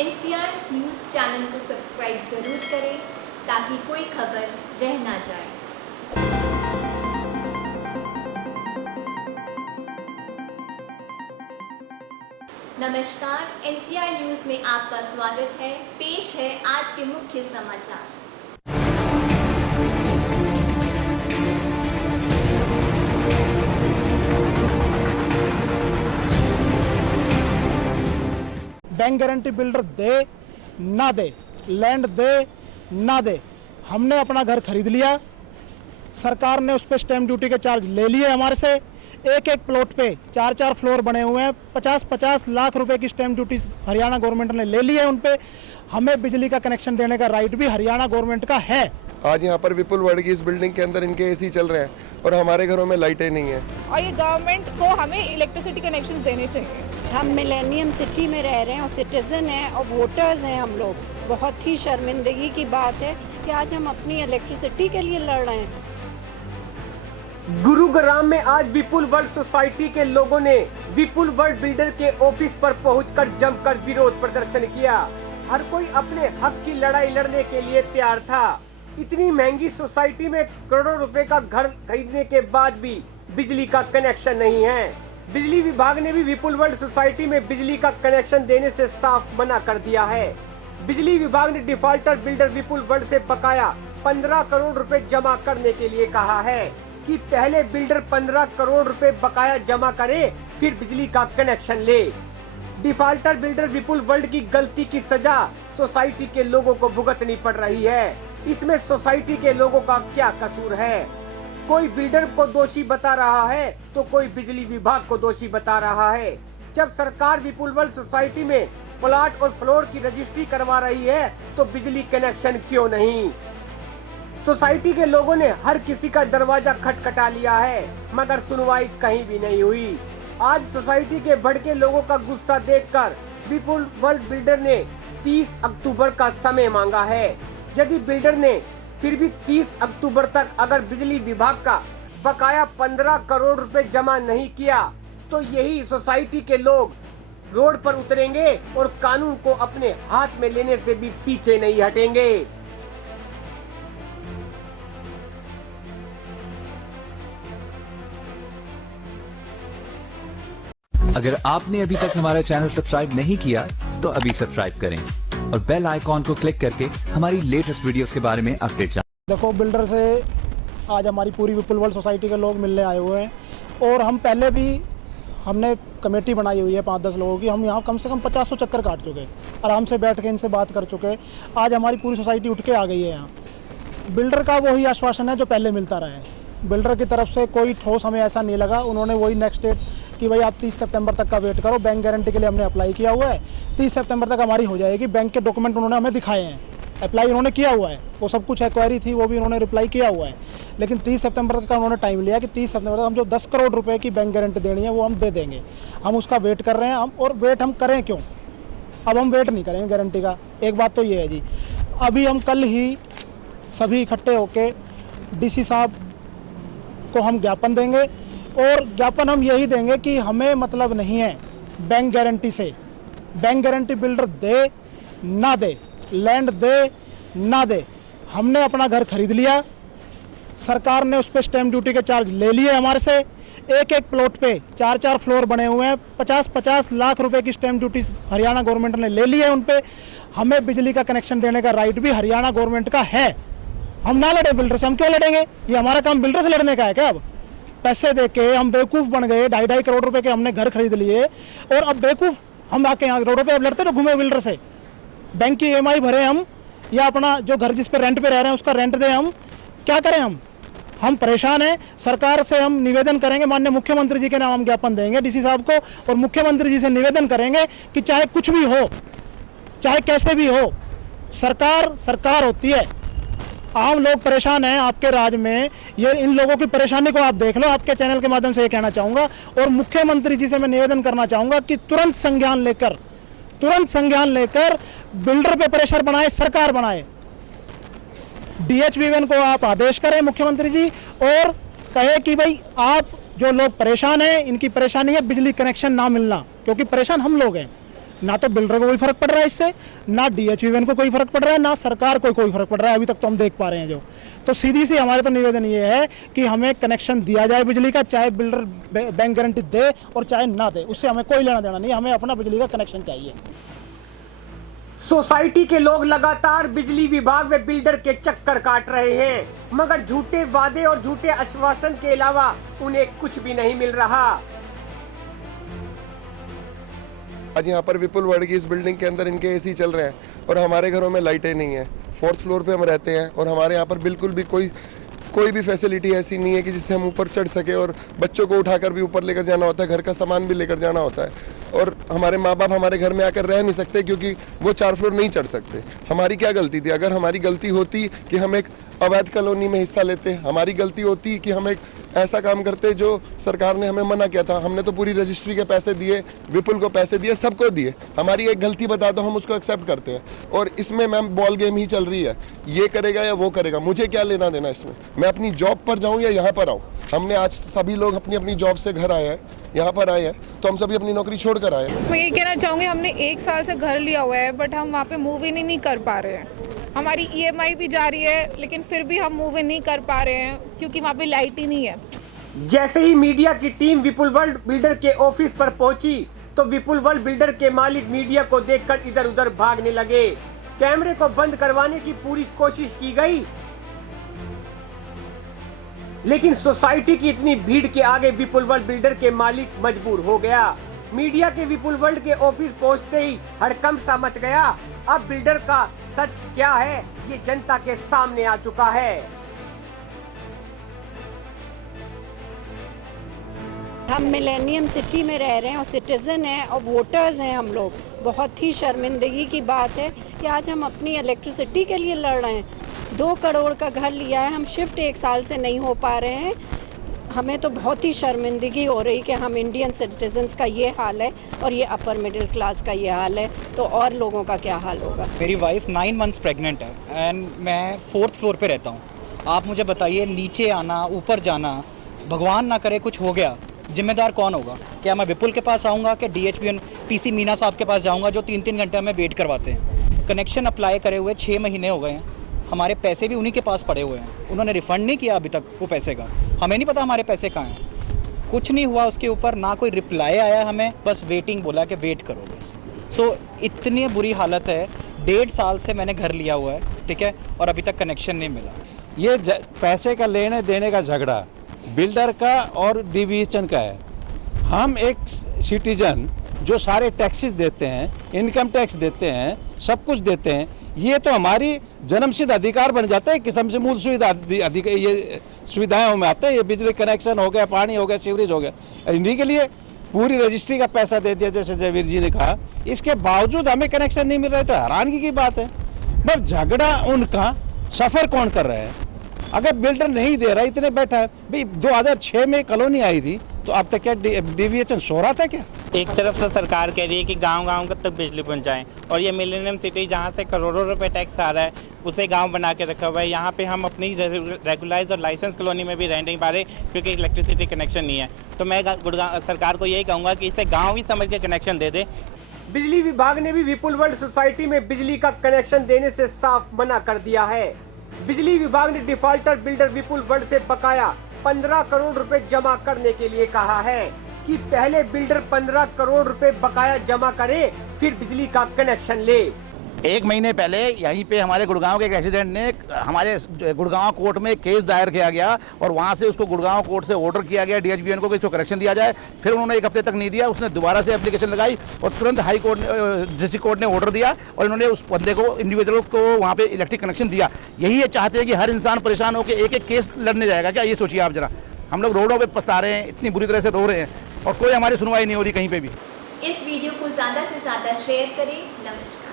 NCR news channel को subscribe ज़रूर करें ताकि कोई खबर रह ना जाए। नमस्कार, एनसीआर न्यूज़ में आपका स्वागत है। पेश है आज के मुख्य समाचार। बैंक गारंटी बिल्डर दे ना दे, लैंड दे ना दे, हमने अपना घर खरीद लिया। सरकार ने उस पर स्टैम्प ड्यूटी के चार्ज ले लिए हमारे से। एक एक प्लॉट पे 4-4 फ्लोर बने हुए हैं। 50-50 लाख रुपए की स्टैम्प ड्यूटी हरियाणा गवर्नमेंट ने ले ली है उन पे। हमें बिजली का कनेक्शन देने का राइट भी हरियाणा गवर्नमेंट का है। आज यहाँ पर विपुल वर्ल्ड की इस बिल्डिंग के अंदर इनके एसी चल रहे हैं और हमारे घरों में लाइटें नहीं है। और ये गवर्नमेंट को हमें इलेक्ट्रिसिटी कनेक्शंस देने चाहिए। हम मिलेनियम सिटी में रह रहे हैं और सिटीजन हैं और वोटर्स हैं हम लोग। बहुत ही शर्मिंदगी की बात है कि आज हम अपनी इलेक्ट्रिसिटी के लिए लड़ रहे हैं। गुरुग्राम में आज विपुल वर्ल्ड सोसाइटी के लोगों ने विपुल वर्ल्ड बिल्डर के ऑफिस पर पहुंचकर जमकर विरोध प्रदर्शन किया। हर कोई अपने हक की लड़ाई लड़ने के लिए तैयार था। इतनी महंगी सोसाइटी में करोड़ों रुपए का घर खरीदने के बाद भी बिजली का कनेक्शन नहीं है। बिजली विभाग ने भी विपुल वर्ल्ड सोसाइटी में बिजली का कनेक्शन देने से साफ मना कर दिया है। बिजली विभाग ने डिफॉल्टर बिल्डर विपुल वर्ल्ड से बकाया 15 करोड़ रुपए जमा करने के लिए कहा है कि पहले बिल्डर 15 करोड़ रुपए बकाया जमा करे, फिर बिजली का कनेक्शन ले। डिफॉल्टर बिल्डर विपुल वर्ल्ड की गलती की सजा सोसाइटी के लोगों को भुगतनी पड़ रही है। इसमें सोसाइटी के लोगों का क्या कसूर है? कोई बिल्डर को दोषी बता रहा है तो कोई बिजली विभाग को दोषी बता रहा है। जब सरकार विपुल वर्ल्ड सोसाइटी में प्लॉट और फ्लोर की रजिस्ट्री करवा रही है तो बिजली कनेक्शन क्यों नहीं? सोसाइटी के लोगों ने हर किसी का दरवाजा खटखटा लिया है मगर सुनवाई कहीं भी नहीं हुई। आज सोसाइटी के भड़के लोगों का गुस्सा देखकर विपुल वर्ल्ड बिल्डर ने 30 अक्टूबर का समय मांगा है। यदि बिल्डर ने फिर भी 30 अक्टूबर तक अगर बिजली विभाग का बकाया 15 करोड़ रुपए जमा नहीं किया तो यही सोसाइटी के लोग रोड पर उतरेंगे और कानून को अपने हाथ में लेने से भी पीछे नहीं हटेंगे। अगर आपने अभी तक हमारा चैनल सब्सक्राइब नहीं किया तो अभी सब्सक्राइब करें और बेल आइकॉन को क्लिक करके हमारी लेटेस्ट वीडियोस के बारे में अपडेट जानें। देखो, बिल्डर से आज हमारी पूरी विपुल वर्ल्ड सोसाइटी के लोग मिलने आए हुए हैं और हम पहले भी हमने कमेटी बनाई हुई है 5-10 लोगों की। हम यहाँ कम से कम 50 चक्कर काट चुके, आराम से बैठ के इनसे बात कर चुके। आज हमारी पूरी सोसाइटी उठ के आ गई है यहाँ। बिल्डर का वही आश्वासन है जो पहले मिलता रहा है। बिल्डर की तरफ से कोई ठोस हमें ऐसा नहीं लगा। उन्होंने वही नेक्स्ट डेट कि भाई आप 30 सितंबर तक का वेट करो। बैंक गारंटी के लिए हमने अप्लाई किया हुआ है, 30 सितंबर तक हमारी हो जाएगी। बैंक के डॉक्यूमेंट उन्होंने हमें दिखाए हैं, अप्लाई उन्होंने किया हुआ है, वो सब कुछ एक्वायरी थी वो भी उन्होंने रिप्लाई किया हुआ है। लेकिन 30 सितंबर तक का उन्होंने टाइम लिया कि 30 सितंबर तक हम जो 10 करोड़ रुपए की बैंक गारंटी देनी है वो हम दे देंगे। हम उसका वेट कर रहे हैं। हम और वेट हम करें क्यों? अब हम वेट नहीं करेंगे गारंटी का। एक बात तो ये है जी, अभी हम कल ही सभी इकट्ठे होके डीसी साहब को हम ज्ञापन देंगे और ज्ञापन हम यही देंगे कि हमें मतलब नहीं है बैंक गारंटी से। बैंक गारंटी बिल्डर दे ना दे, लैंड दे ना दे, हमने अपना घर खरीद लिया। सरकार ने उस पर स्टैम्प ड्यूटी के चार्ज ले लिए हमारे से। एक एक प्लॉट पे 4-4 फ्लोर बने हुए हैं। 50-50 लाख रुपए की स्टैम्प ड्यूटी हरियाणा गवर्नमेंट ने ले ली है उन पे। हमें बिजली का कनेक्शन देने का राइट भी हरियाणा गवर्नमेंट का है। हम ना लड़े बिल्डर से, हम क्यों लड़ेंगे? ये हमारा काम बिल्डर से लड़ने का है क्या? अब पैसे दे के हम बेवकूफ़ बन गए। 2.5 करोड़ रुपए के हमने घर खरीद लिए और अब बेवकूफ़ हम आके यहाँ रोडों पे अब लड़ते तो घूमे बिल्डर से। बैंक की EMI भरे हम या अपना जो घर जिस पे रेंट पे रह रहे हैं उसका रेंट दें। हम क्या करें? हम परेशान हैं। सरकार से हम निवेदन करेंगे, माननीय मुख्यमंत्री जी के नाम हम ज्ञापन देंगे डीसी साहब को और मुख्यमंत्री जी से निवेदन करेंगे कि चाहे कुछ भी हो, चाहे कैसे भी हो, सरकार सरकार होती है। आम लोग परेशान हैं आपके राज में। ये इन लोगों की परेशानी को आप देख लो। आपके चैनल के माध्यम से ये कहना चाहूँगा और मुख्यमंत्री जी से मैं निवेदन करना चाहूँगा कि तुरंत संज्ञान लेकर बिल्डर पे प्रेशर बनाए, सरकार बनाए। DHVN को आप आदेश करें मुख्यमंत्री जी और कहे कि भाई आप जो लोग परेशान हैं, इनकी परेशानी है बिजली कनेक्शन ना मिलना, क्योंकि परेशान हम लोग हैं। ना तो बिल्डर को कोई फर्क पड़ रहा है इससे, ना DHBN को कोई फर्क पड़ रहा है, ना सरकार को कोई फर्क पड़ रहा है। अभी तक तो हम देख पा रहे हैं जो। तो सीधी सी हमारे तो निवेदन ये है कि हमें कनेक्शन दिया जाए बिजली का, चाहे बिल्डर बैंक गारंटी दे और चाहे ना दे, उससे हमें कोई लेना देना नहीं, हमें अपना बिजली का कनेक्शन चाहिए। सोसाइटी के लोग लगातार बिजली विभाग व बिल्डर के चक्कर काट रहे हैं, मगर झूठे वादे और झूठे आश्वासन के अलावा उन्हें कुछ भी नहीं मिल रहा। आज यहाँ पर विपुल वर्ल्ड की इस बिल्डिंग के अंदर इनके एसी चल रहे हैं और हमारे घरों में लाइटें नहीं है। 4th फ्लोर पे हम रहते हैं और हमारे यहाँ पर बिल्कुल भी कोई भी फैसिलिटी ऐसी नहीं है कि जिससे हम ऊपर चढ़ सके, और बच्चों को उठाकर भी ऊपर लेकर जाना होता है, घर का सामान भी लेकर जाना होता है, और हमारे माँ बाप हमारे घर में आकर रह नहीं सकते क्योंकि वो 4 फ्लोर नहीं चढ़ सकते। हमारी क्या गलती थी? अगर हमारी गलती होती कि हम एक अवैध कॉलोनी में हिस्सा लेते, हमारी गलती होती कि हम एक ऐसा काम करते जो सरकार ने हमें मना किया था। हमने तो पूरी रजिस्ट्री के पैसे दिए, विपुल को पैसे दिए, सबको दिए। हमारी एक गलती बता दो, हम उसको एक्सेप्ट करते हैं। और इसमें मैम बॉल गेम ही चल रही है, ये करेगा या वो करेगा, मुझे क्या लेना देना इसमें। मैं अपनी जॉब पर जाऊँ या यहाँ पर आऊँ। हमने आज सभी लोग अपनी अपनी जॉब से घर आए हैं, यहाँ पर आए हैं, तो हम सभी अपनी नौकरी छोड़ कर आए हैं। मैं ये कहना चाहूँगी, हमने 1 साल से घर लिया हुआ है, बट हम वहाँ पे मूव इन नहीं कर पा रहे हैं। हमारी EMI भी जा रही है, लेकिन फिर भी हम मूव इन नहीं कर पा रहे हैं क्योंकि वहाँ पे लाइट ही नहीं है। जैसे ही मीडिया की टीम विपुल वर्ल्ड बिल्डर के ऑफिस पर पहुंची तो विपुल वर्ल्ड बिल्डर के मालिक मीडिया को देखकर इधर उधर भागने लगे। कैमरे को बंद करवाने की पूरी कोशिश की गई, लेकिन सोसाइटी की इतनी भीड़ के आगे विपुल वर्ल्ड बिल्डर के मालिक मजबूर हो गया। मीडिया के विपुल वर्ल्ड के ऑफिस पहुंचते ही हड़कंप सा मच गया। अब बिल्डर का सच क्या है ये जनता के सामने आ चुका है। हम मिलेनियम सिटी में रह रहे हैं और सिटीज़न हैं और वोटर्स हैं हम लोग। बहुत ही शर्मिंदगी की बात है कि आज हम अपनी इलेक्ट्रिसिटी के लिए लड़ रहे हैं। 2 करोड़ का घर लिया है, हम शिफ्ट 1 साल से नहीं हो पा रहे हैं। हमें तो बहुत ही शर्मिंदगी हो रही कि हम इंडियन सिटीजन्स का ये हाल है और ये अपर मिडिल क्लास का ये हाल है, तो और लोगों का क्या हाल होगा। मेरी वाइफ 9 मंथ्स प्रेग्नेंट है एंड मैं 4th फ्लोर पे रहता हूँ। आप मुझे बताइए, नीचे आना ऊपर जाना, भगवान ना करे कुछ हो गया, जिम्मेदार कौन होगा? क्या मैं विपुल के पास आऊँगा कि DHBN PC मीना साहब के पास जाऊँगा जो 3-3 घंटे हमें वेट करवाते हैं? कनेक्शन अप्लाई करे हुए 6 महीने हो गए हैं, हमारे पैसे भी उन्हीं के पास पड़े हुए हैं, उन्होंने रिफ़ंड नहीं किया अभी तक वो पैसे का। हमें नहीं पता हमारे पैसे कहाँ हैं, कुछ नहीं हुआ उसके ऊपर, ना कोई रिप्लाई आया हमें, बस वेटिंग बोला कि वेट करो बस। सो इतनी बुरी हालत है। 1.5 साल से मैंने घर लिया हुआ है, ठीक है, और अभी तक कनेक्शन नहीं मिला। ये पैसे का लेने देने का झगड़ा बिल्डर का और डिवीजन का है। हम एक सिटीजन जो सारे टैक्सेस देते हैं, इनकम टैक्स देते हैं, सब कुछ देते हैं, ये तो हमारी जन्मसिद्ध अधिकार बन जाता है। किस्म से मूल सुविधा ये सुविधाएं हमें आता है, ये बिजली कनेक्शन हो गया, पानी हो गया, सीवरेज हो गया, इन्हीं के लिए पूरी रजिस्ट्री का पैसा दे दिया जैसे जयवीर जी ने कहा। इसके बावजूद हमें कनेक्शन नहीं मिल रहा है, तो हैरानगी की बात है। पर झगड़ा उनका, सफ़र कौन कर रहा है? अगर बिल्डर नहीं दे रहा, इतने बैठा है भाई। 2006 में कॉलोनी आई थी, तो अब तक क्या डेविएशन सो रहा था क्या? एक तरफ से सरकार कह रही है कि गांव-गांव तक बिजली पहुंचाएं, और ये मिलेनियम सिटी जहां से करोड़ों रुपए टैक्स आ रहा है उसे गांव बना के रखा हुआ है। यहाँ पे हम अपनी रेगुलाइज और लाइसेंस कॉलोनी में भी रह नहीं पा रहे क्योंकि इलेक्ट्रिसिटी कनेक्शन नहीं है। तो मैं सरकार को यही कहूँगा कि इसे गाँव ही समझ के कनेक्शन दे दे। बिजली विभाग ने भी विपुल वर्ल्ड सोसाइटी में बिजली का कनेक्शन देने से साफ मना कर दिया है। बिजली विभाग ने डिफॉल्टर बिल्डर विपुल वर्ल्ड से बकाया 15 करोड़ रुपए जमा करने के लिए कहा है कि पहले बिल्डर 15 करोड़ रुपए बकाया जमा करे, फिर बिजली का कनेक्शन ले। 1 महीने पहले यहीं पे हमारे गुड़गांव के एक रेसिडेंट ने हमारे गुड़गांव कोर्ट में केस दायर किया गया और वहाँ से उसको गुड़गांव कोर्ट से ऑर्डर किया गया DHBN को कि इसको कनेक्शन दिया जाए। फिर उन्होंने 1 हफ्ते तक नहीं दिया, उसने दोबारा से एप्लीकेशन लगाई और तुरंत हाई कोर्ट डिस्ट्रिक्ट कोर्ट ने ऑर्डर दिया और इन्होंने उस बंदे को, इंडिविजुअल को वहाँ पे इलेक्ट्रिक कनेक्शन दिया। यही ये चाहते हैं कि हर इंसान परेशान होकर एक केस लड़ने जाएगा क्या? ये सोचिए आप जरा। हम लोग रोडों पर पछता रहे हैं, इतनी बुरी तरह से रो रहे हैं और कोई हमारी सुनवाई नहीं हो रही कहीं पर भी। इस वीडियो को ज़्यादा से ज़्यादा शेयर करें। नमस्कार।